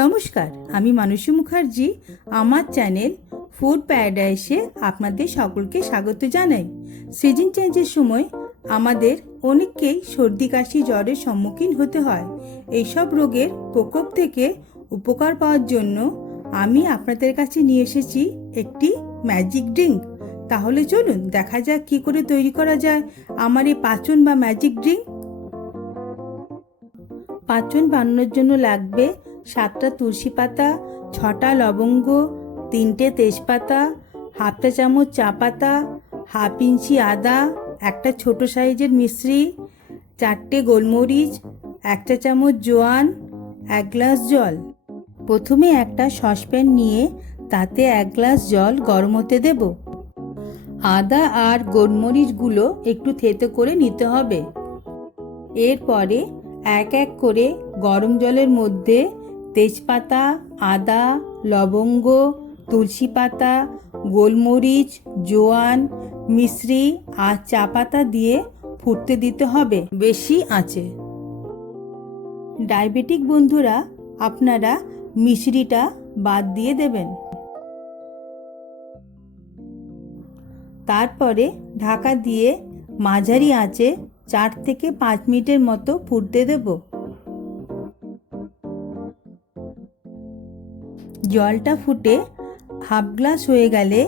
নমস্কার, আমি মানসী মুখার্জি। আমার চ্যানেল ফুড প্যারাডাইসে আপনাদের সকলকে স্বাগত জানাই। সিজন চেঞ্জের সময় আমাদের অনেককেই সর্দি কাশি জ্বরের সম্মুখীন হতে হয়। এইসব রোগের প্রকোপ থেকে উপকার পাওয়ার জন্য আমি আপনাদের কাছে নিয়ে এসেছি একটি ম্যাজিক ড্রিঙ্ক। তাহলে চলুন দেখা যাক কী করে তৈরি করা যায় আমার এই পাচন বা ম্যাজিক ড্রিঙ্ক। পাচন বানানোর জন্য লাগবে 7টা তুলসী পাতা, 6টা লবঙ্গ, 3টে তেজপাতা, হাফ চামচ চা পাতা, হাফ ইঞ্চি আদা, একটা ছোট সাইজের মিশ্রি, 4টে গোলমরিচ, 1 চামচ জোয়ান, 1 গ্লাস জল। প্রথমে একটা সসপ্যান নিয়ে তাতে 1 গ্লাস জল গরম হতে দেব। আদা আর গোলমরিচগুলো একটু থেতো করে নিতে হবে। এরপরে এক এক করে গরম জলের মধ্যে তেজপাতা, আদা, লবঙ্গ, তুলসী পাতা, গোলমরিচ, জোয়ান, মিশ্রি আর চা পাতা দিয়ে ফুটতে দিতে হবে বেশি আঁচে। ডায়াবেটিক বন্ধুরা আপনারা মিশ্রিটা বাদ দিয়ে দেবেন। তারপরে ঢাকা দিয়ে মাঝারি আঁচে 4 থেকে 5 মিনিটের মতো ফুটতে দেব। জলটা ফুটে হাফ গ্লাস হয়ে গেলে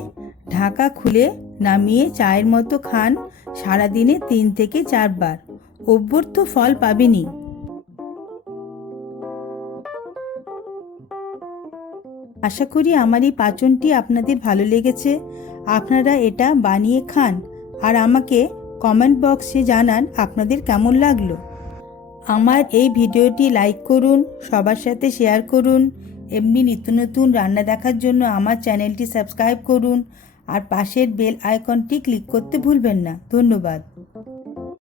ঢাকা খুলে নামিয়ে চায়ের মতো খান। সারাদিনে 3 থেকে 4 বার। অভ্যর্থ ফল পাবেনই। আশা করি আমার এই পাচনটি আপনাদের ভালো লেগেছে। আপনারা এটা বানিয়ে খান আর আমাকে কমেন্ট বক্সে জানান আপনাদের কেমন লাগলো। আমার এই ভিডিওটি লাইক করুন, সবার সাথে শেয়ার করুন। এমনি নিত্য নতুন রান্না দেখার জন্য আমার চ্যানেলটি সাবস্ক্রাইব করুন আর পাশের বেল আইকনটি ক্লিক করতে ভুলবেন না। ধন্যবাদ।